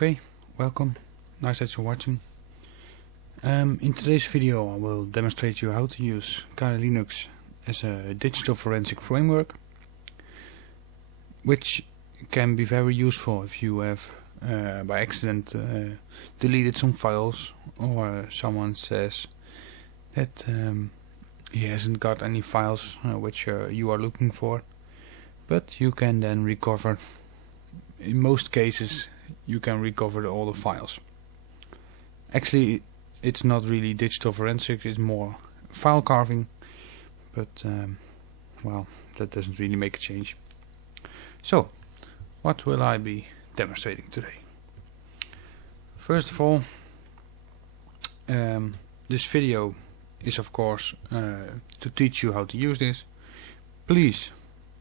Okay, welcome. Nice that you're watching. In today's video I will demonstrate you how to use Kali Linux as a digital forensic framework, which can be very useful if you have by accident deleted some files, or someone says that he hasn't got any files which you are looking for, but you can then recover. In most cases you can recover all the files. Actually, it's not really digital forensics, it's more file carving, but well, that doesn't really make a change. So, what will I be demonstrating today? First of all, this video is of course to teach you how to use this. Please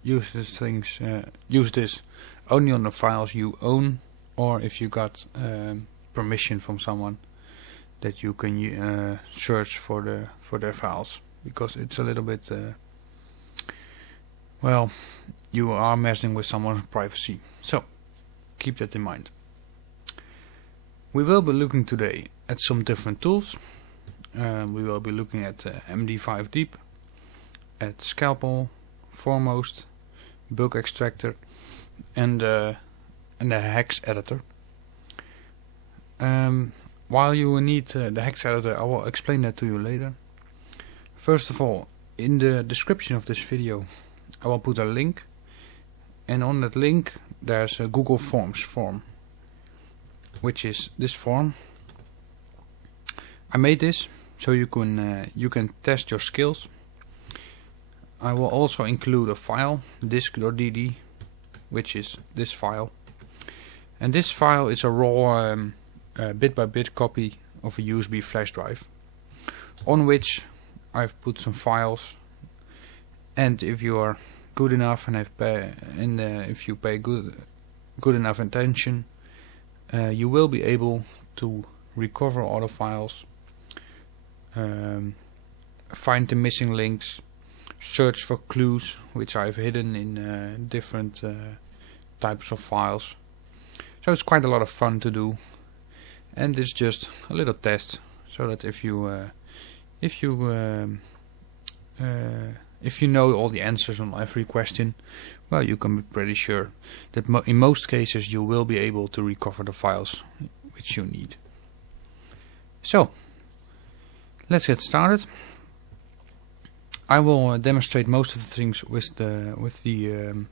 use this only on the files you own, or if you got permission from someone that you can search for their files, because it's a little bit well, you are messing with someone's privacy, so keep that in mind. We will be looking today at some different tools. We will be looking at Md5deep, at Scalpel, Foremost, Bulk Extractor, and the hex editor. While you will need the hex editor, I will explain that to you later. First of all, in the description of this video I will put a link, and on that link there's a Google Forms form, which is this form. I made this so you can test your skills. I will also include a file, disk.dd, which is this file, and this file is a raw bit-by-bit copy of a USB flash drive, on which I've put some files. And if you are good enough and if you pay good enough attention, you will be able to recover all the files, find the missing links, search for clues which I've hidden in different types of files. So it's quite a lot of fun to do, and it's just a little test, so that if you know all the answers on every question, well, you can be pretty sure that in most cases you will be able to recover the files which you need. So let's get started. I will demonstrate most of the things with the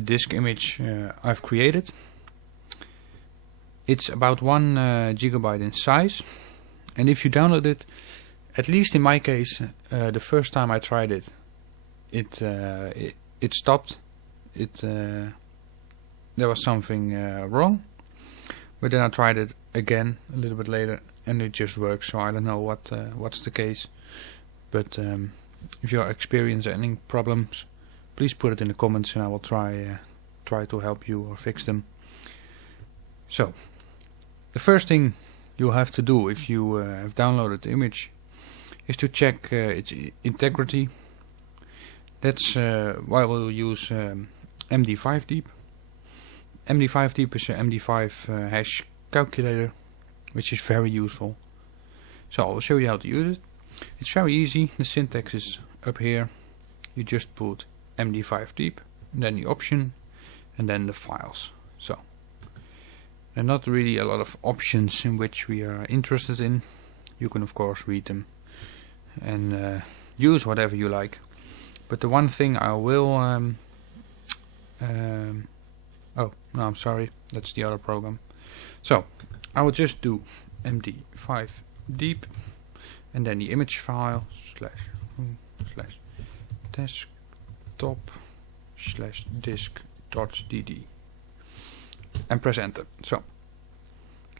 disk image I've created. It's about 1 gigabyte in size, and if you download it, at least in my case, the first time I tried it, it stopped. There was something wrong, but then I tried it again a little bit later, and it just works. So I don't know what's the case. But if you experience any problems, please put it in the comments, and I will try to help you or fix them. So, the first thing you'll have to do if you have downloaded the image is to check its integrity. That's why we'll use Md5deep. Md5deep is an MD5 hash calculator, which is very useful. So I'll show you how to use it. It's very easy. The syntax is up here. You just put Md5deep, then the option, and then the files. So there are not really a lot of options in which we are interested in. You can of course read them and use whatever you like. But the one thing I will oh no, I'm sorry, that's the other program. So I will just do Md5deep, and then the image file slash desktop slash disk.dd, and press enter. So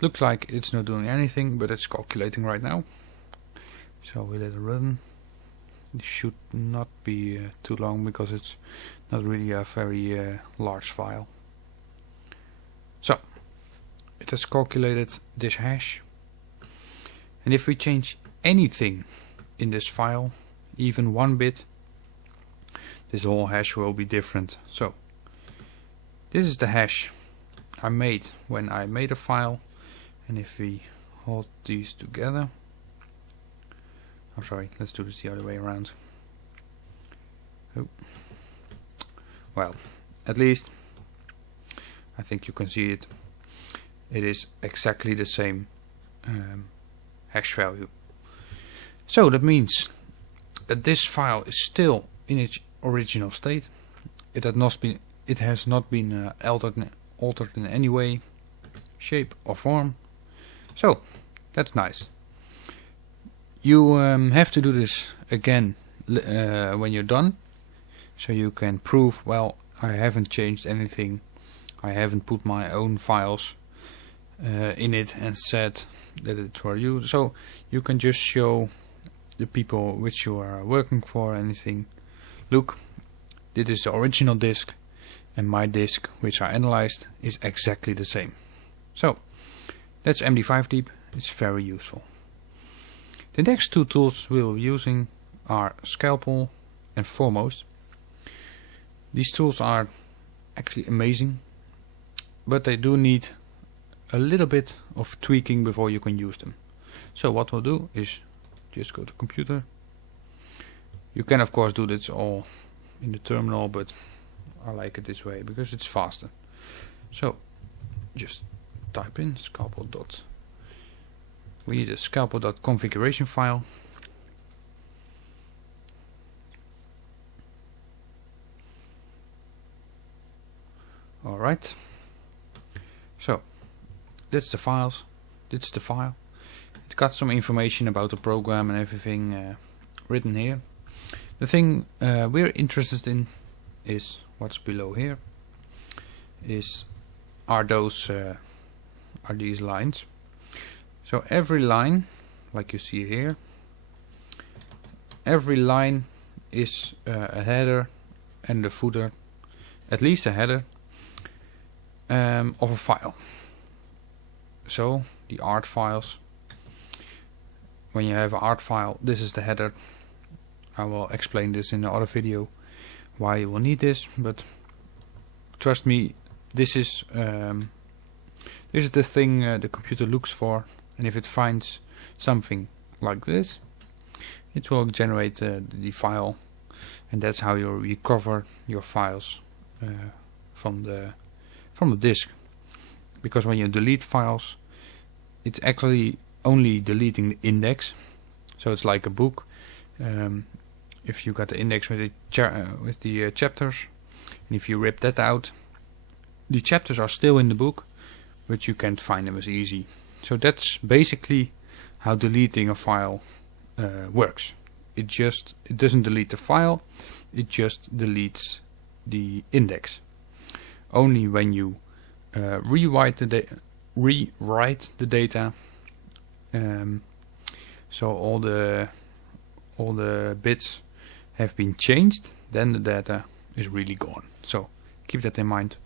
looks like it's not doing anything, but it's calculating right now. So we let it run. It should not be too long, because it's not really a very large file. So it has calculated this hash, and if we change anything in this file, even 1 bit, this whole hash will be different. So this is the hash I made when I made a file, and if we hold these together, I'm sorry, let's do this the other way around. Oh. Well, at least I think you can see it. It is exactly the same hash value. So that means that this file is still in its original state. It has not been altered in any way, shape or form. So that's nice. You have to do this again when you're done, so you can prove, well, I haven't changed anything, I haven't put my own files in it and said that it's for you. So you can just show the people which you are working for anything. Look, this is the original disk, and my disk which I analyzed is exactly the same. So that's Md5deep. It's very useful. The next two tools we will be using are Scalpel and Foremost. These tools are actually amazing, but they do need a little bit of tweaking before you can use them. So what we'll do is just go to computer. You can of course do this all in the terminal, but I like it this way because it's faster. So just type in scalpel. We need a scalpel.configuration file. Alright. So that's the files. That's the file. It's got some information about the program and everything written here. The thing we're interested in is what's below here. Are these lines? So every line, like you see here, every line is a header and a footer, at least a header of a file. So the art files, when you have an art file, this is the header. I will explain this in the other video why you will need this, but trust me, this is the thing the computer looks for, and if it finds something like this, it will generate the file, and that's how you recover your files from the disk. Because when you delete files, it's actually only deleting the index, so it's like a book. If you got the index with the chapters, and if you rip that out, the chapters are still in the book, but you can't find them as easy. So that's basically how deleting a file works. It doesn't delete the file, it just deletes the index. Only when you rewrite the data, so all the bits have been changed, then the data is really gone. So keep that in mind.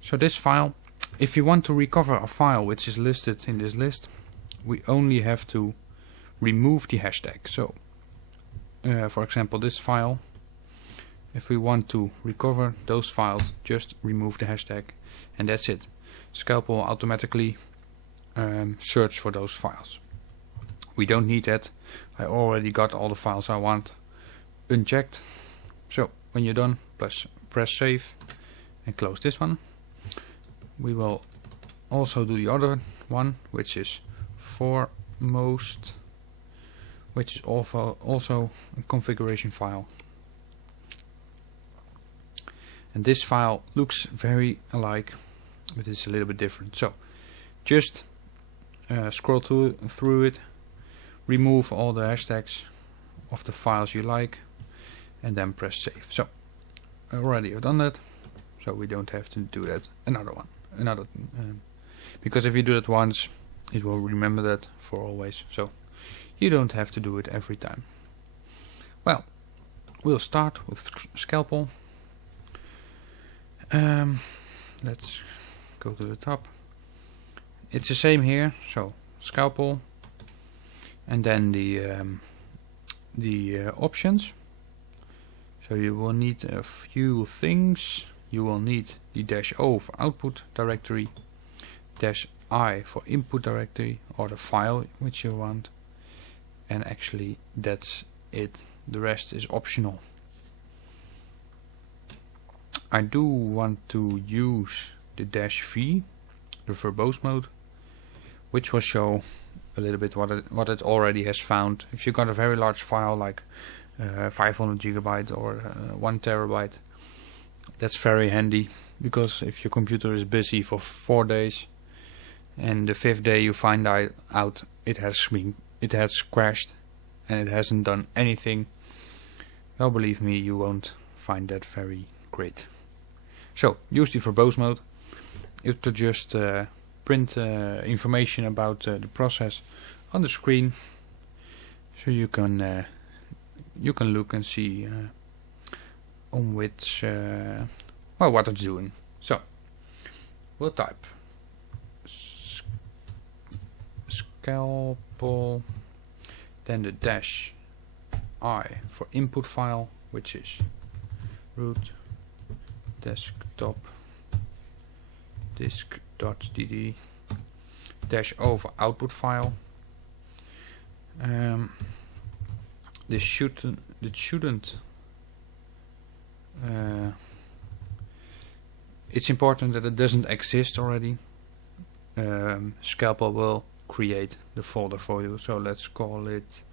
So this file, if you want to recover a file which is listed in this list, we only have to remove the hashtag. So for example, this file, if we want to recover those files, just remove the hashtag, and that's it. Scalpel automatically search for those files. We don't need that. I already got all the files I want unchecked. So when you're done, press save and close this one. We will also do the other one, which is Foremost, which is also a configuration file. And this file looks very alike, but it's a little bit different. So just scroll through it, remove all the hashtags of the files you like, and then press save. So I already have done that, so we don't have to do that because if you do that once, it will remember that for always, so you don't have to do it every time. Well, we'll start with Scalpel. Let's go to the top. It's the same here, so Scalpel, and then the options. So you will need a few things. you will need the -o for output directory, -i for input directory or the file which you want, and actually that's it. The rest is optional. I do want to use the -v, the verbose mode, which will show a little bit what it already has found. If you got a very large file like 500 gigabyte or 1 terabyte, that's very handy, because if your computer is busy for 4 days and the 5th day you find out it has crashed and it hasn't done anything, well, believe me, you won't find that very great. So use the verbose mode. It will just print information about the process on the screen, so you can look and see on which what it's doing. So we'll type Scalpel, then the -i for input file, which is root desktop disk.dd, -o for output file. This shouldn't it's important that it doesn't exist already. Scalpel will create the folder for you, so let's call it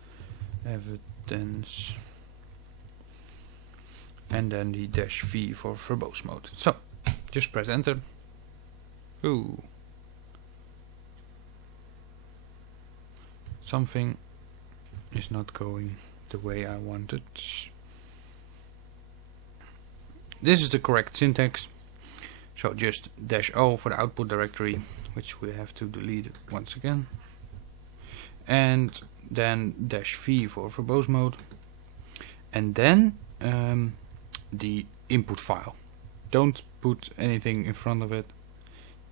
evidence, and then the -v for verbose mode. So just press enter. Ooh, something is not going the way I wanted. This is the correct syntax. So just -o for the output directory, which we have to delete once again, and then -v for verbose mode, and then the input file. Don't put anything in front of it.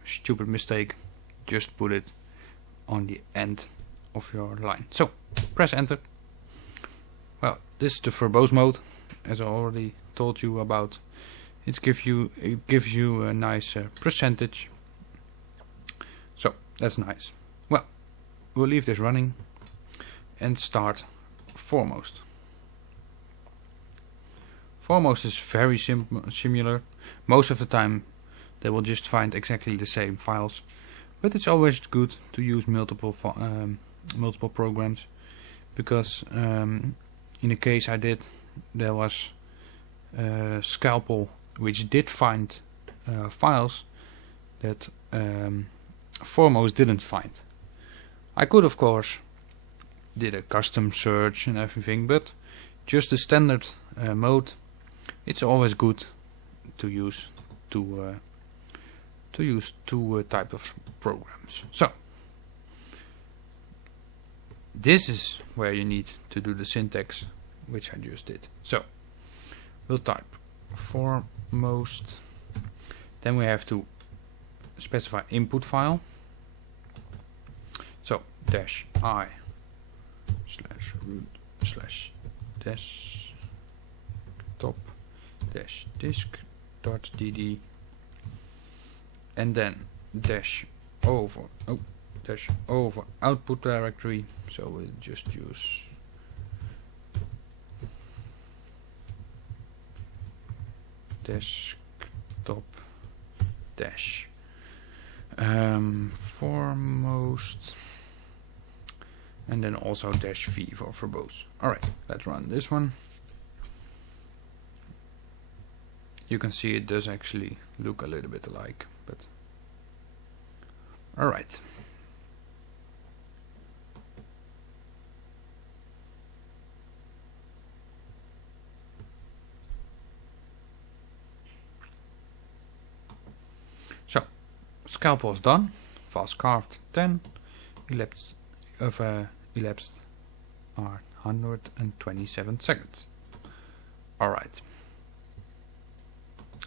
Stupid mistake. Just put it on the end of your line. So press enter. Well, this is the verbose mode, as I already told you about. It gives you a nice percentage. So that's nice. Well, we'll leave this running and start Foremost. Foremost is very similar. Most of the time they will just find exactly the same files, but it's always good to use multiple programs, because in the case I did, there was Scalpel which did find files that Foremost didn't find. I could of course did a custom search and everything, but just the standard mode, it's always good to use two type of programs. So this is where you need to do the syntax, which I just did. So we'll type Foremost, then we have to specify input file. So -i /root/desktop -disk.dd, and then -o for output directory. So we'll just use desktop Foremost, and then also -v for verbose. Alright, let's run this one. You can see it does actually look a little bit alike, but alright. So Scalpel is done. Fast carved 10. Elapsed are 127 seconds. Alright.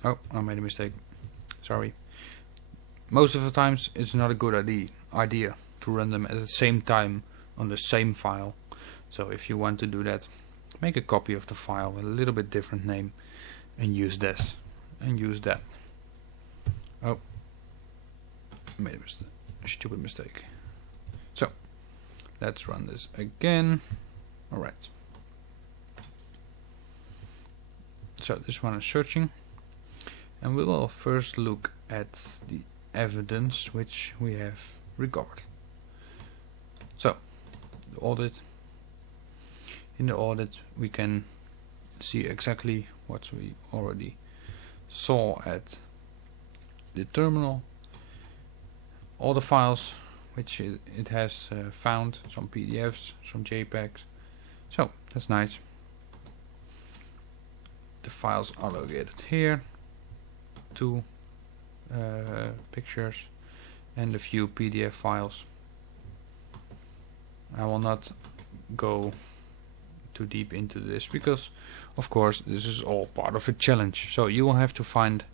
Oh, I made a mistake. Sorry. Most of the times it's not a good idea to run them at the same time on the same file. So if you want to do that, make a copy of the file with a little bit different name and use this. and use that. Oh, made a stupid mistake. So let's run this again. Alright. So this one is searching, and we will first look at the evidence which we have recovered. So the audit. In the audit we can see exactly what we already saw at the terminal. All the files which it has found, some PDFs, some JPEGs. So that's nice. The files are located here. 2 pictures and a few PDF files. I will not go too deep into this because of course this is all part of a challenge, so you will have to find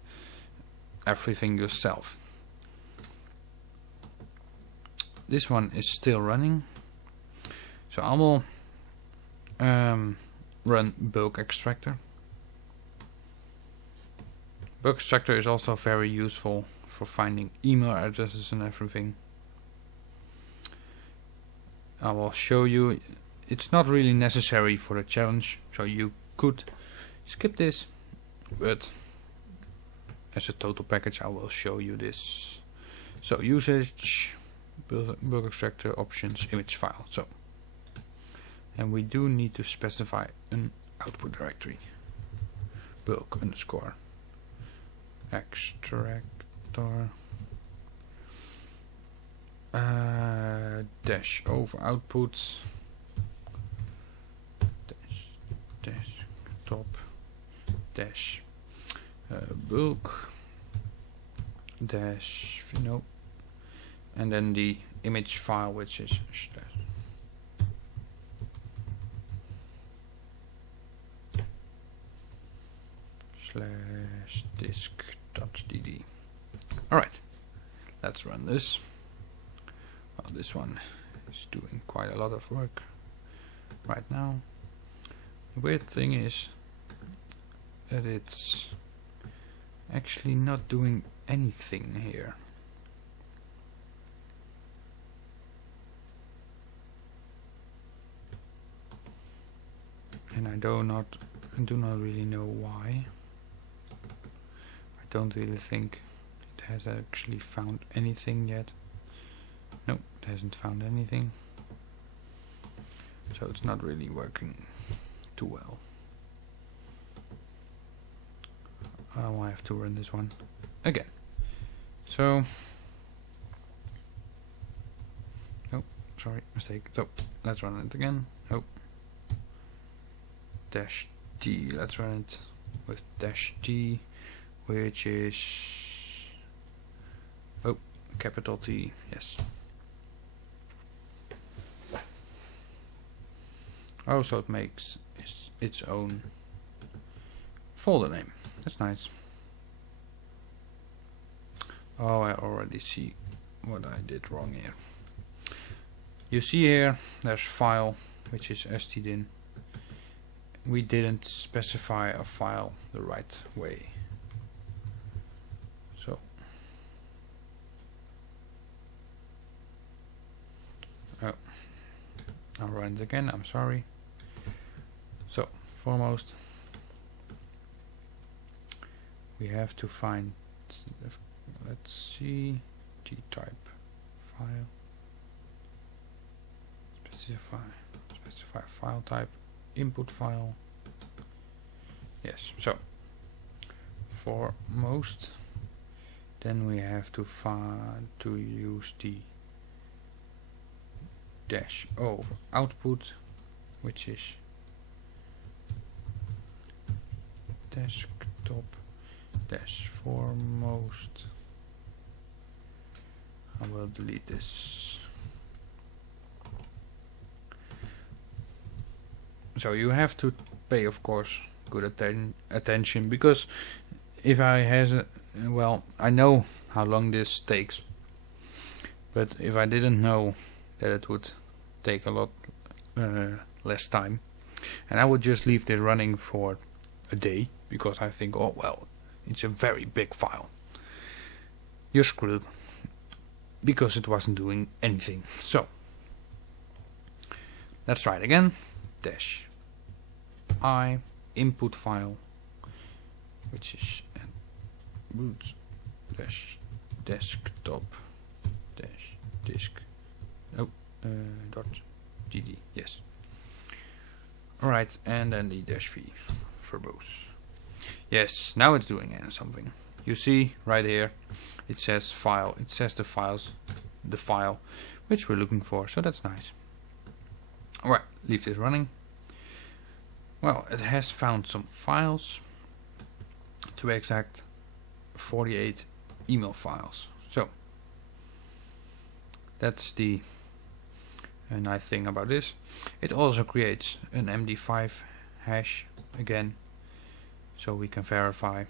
everything yourself. This one is still running, so I will run bulk extractor. Bulk extractor is also very useful for finding email addresses and everything. I will show you. It's not really necessary for the challenge, so you could skip this, but as a total package I will show you this. So usage, bulk extractor, options, image file. So, and we do need to specify an output directory. Bulk underscore extractor dash over output dash top dash bulk dash no, and then the image file, which is slash disk.dd. Alright, let's run this. Well, this one is doing quite a lot of work right now. The weird thing is that it's actually not doing anything here. And I do not really know why. I don't really think it has actually found anything yet. No, it hasn't found anything. So it's not really working too well. I will have to run this one again. So, oh, sorry, mistake. So let's run it again. Oh, dash T. Let's run it with dash T, which is capital T. Yes. Oh, so it makes its own folder name. That's nice. Oh, I already see what I did wrong here. You see here, there's file, which is stdin. We didn't specify a file the right way. So, oh, I'll run it again, I'm sorry. So, foremost, we have to find, let's see, G-type file, specify file type, input file. Yes, so foremost, then we have to use the dash over output, which is desktop dash foremost. I will delete this. So you have to pay, of course, good attention, because if I has well, I know how long this takes, but if I didn't know that it would take a lot less time, and I would just leave this running for a day, because I think, oh well, it's a very big file, you're screwed, because it wasn't doing anything. So let's try it again. -I input file, which is root desktop disk .gd. Yes. Alright, and then the -v for both. Yes, now it's doing something. You see right here, it says file. It says the file which we're looking for. So that's nice. Alright, leave this running. Well, it has found some files. To be exact, 48 email files. So that's the nice thing about this. It also creates an MD5 hash again, so we can verify.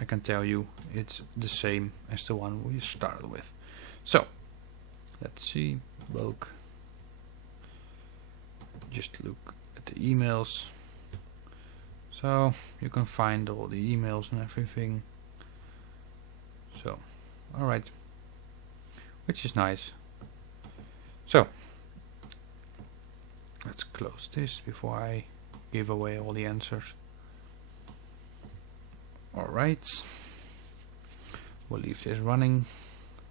I can tell you it's the same as the one we started with. So let's see, bulk, just look at the emails. So you can find all the emails and everything. So alright, which is nice. So let's close this before I give away all the answers. Alright, we'll leave this running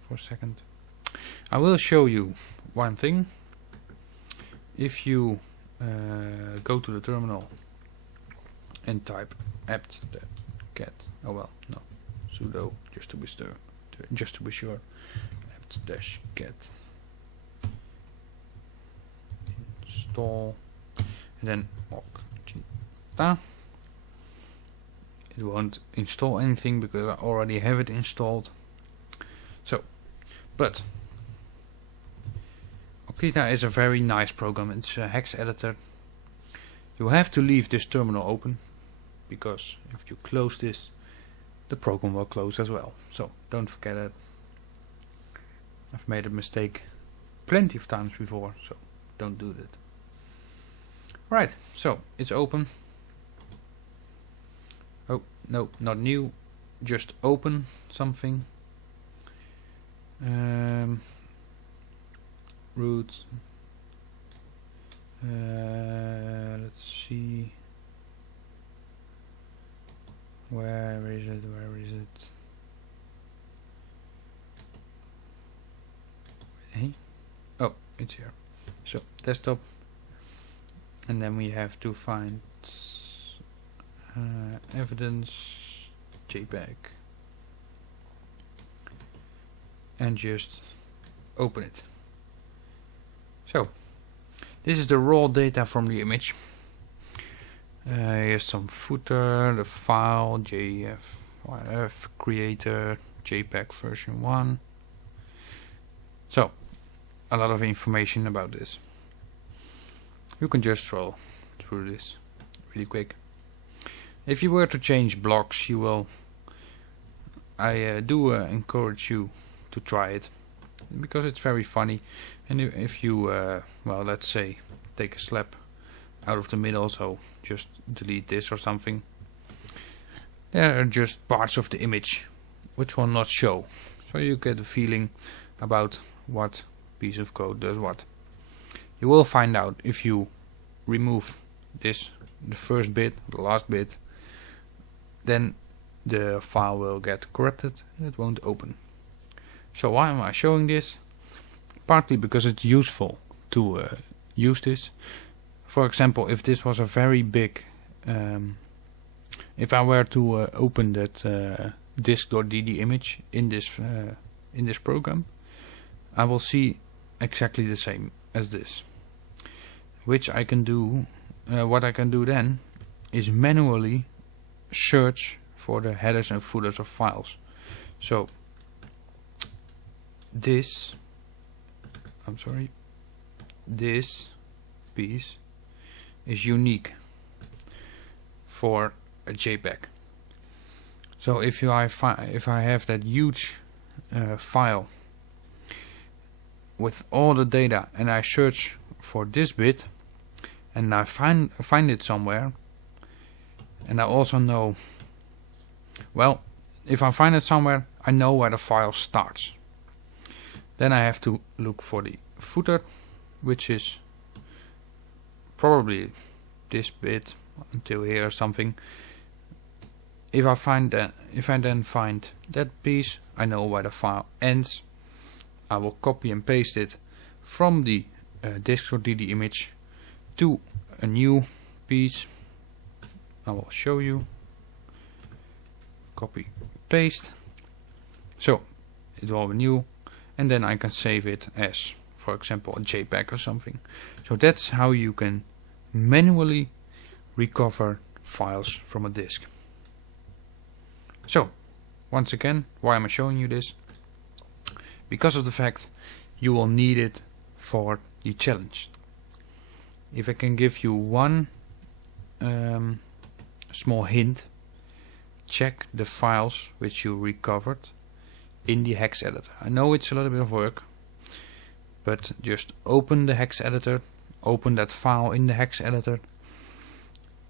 for a second. I will show you one thing. If you go to the terminal and type apt-get, oh well, no, sudo, just to be sure, apt-get install, and then ocgita. It won't install anything because I already have it installed. So, but Ocgita is a very nice program. It's a hex editor. You have to leave this terminal open, because if you close this, the program will close as well. So don't forget it. I've made a mistake plenty of times before, so don't do that. Right, so it's open. Oh no, not new, just open something. Root. Let's see. Where is it? Where is it? Hey? Oh, it's here. So desktop, and then we have to find evidence JPEG and just open it. So this is the raw data from the image. Here's some footer, the file, JF creator, JPEG version 1. So a lot of information about this. You can just scroll through this really quick. If you were to change blocks, you will. I do encourage you to try it, because it's very funny. And if you, well, let's say, take a slab out of the middle, so just delete this or something, there are just parts of the image which will not show, so you get a feeling about what piece of code does what. You will find out if you remove this, the first bit, the last bit, then the file will get corrupted and it won't open. So why am I showing this? Partly because it's useful to use this. For example, if this was a very big, if I were to open that disk.dd image in this program, I will see exactly the same as this. Which I can do. What I can do then is manually search for the headers and footers of files. So this piece is unique for a JPEG. So if I have that huge file with all the data and I search for this bit and I find it somewhere, and I also know, well, if I find it somewhere, I know where the file starts. Then I have to look for the footer, which is probably this bit until here or something. If I then find that piece, I know where the file ends. I will copy and paste it from the disk.dd image to a new piece. I will show you. Copy, paste. So it will be new, and then I can save it as, for example, a JPEG or something. So that's how you can manually recover files from a disk. So once again, why am I showing you this? Because of the fact you will need it for the challenge. If I can give you one small hint, check the files which you recovered in the hex editor. I know it's a little bit of work, but just open the hex editor, open that file in the hex editor,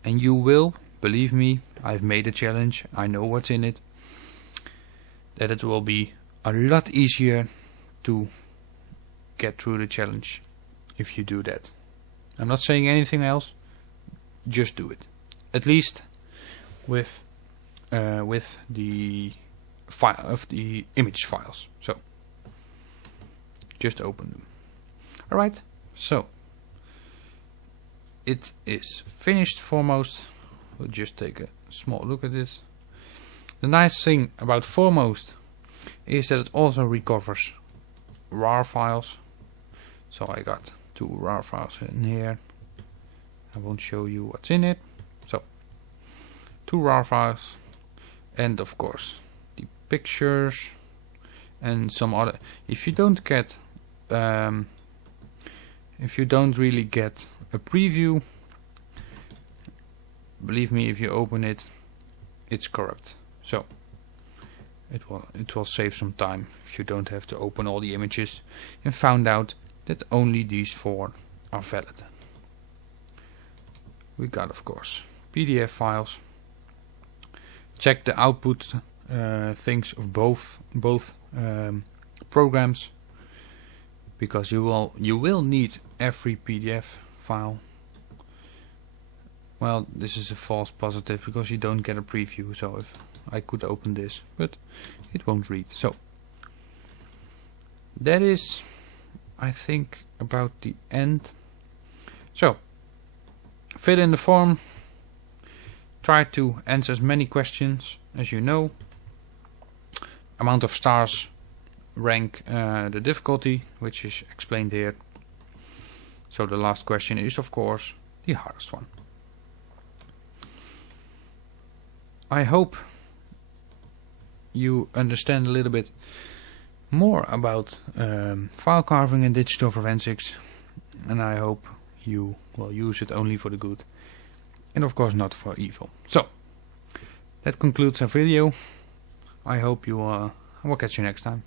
and you will, believe me, I've made a challenge, I know what's in it, that it will be a lot easier to get through the challenge if you do that. I'm not saying anything else, just do it. At least with the file of the image files. So just open them. Alright, so it is finished Foremost. We'll just take a small look at this. The nice thing about Foremost is that it also recovers RAR files. So I got 2 RAR files in here. I won't show you what's in it. So 2 RAR files, and of course the pictures and some other. If you don't really get a preview, believe me, if you open it, it's corrupt. So it will save some time if you don't have to open all the images and found out that only these 4 are valid. We got, of course, PDF files. Check the output things of both programs, because you will need every PDF file. Well, this is a false positive because you don't get a preview. So if I could open this, but it won't read. So that is, I think, about the end. So fill in the form. Try to answer as many questions as you know. Amount of stars, rank the difficulty, which is explained here. So the last question is, of course, the hardest one. I hope you understand a little bit more about file carving and digital forensics, and I hope you will use it only for the good and of course not for evil. So that concludes our video. I hope you will catch you next time.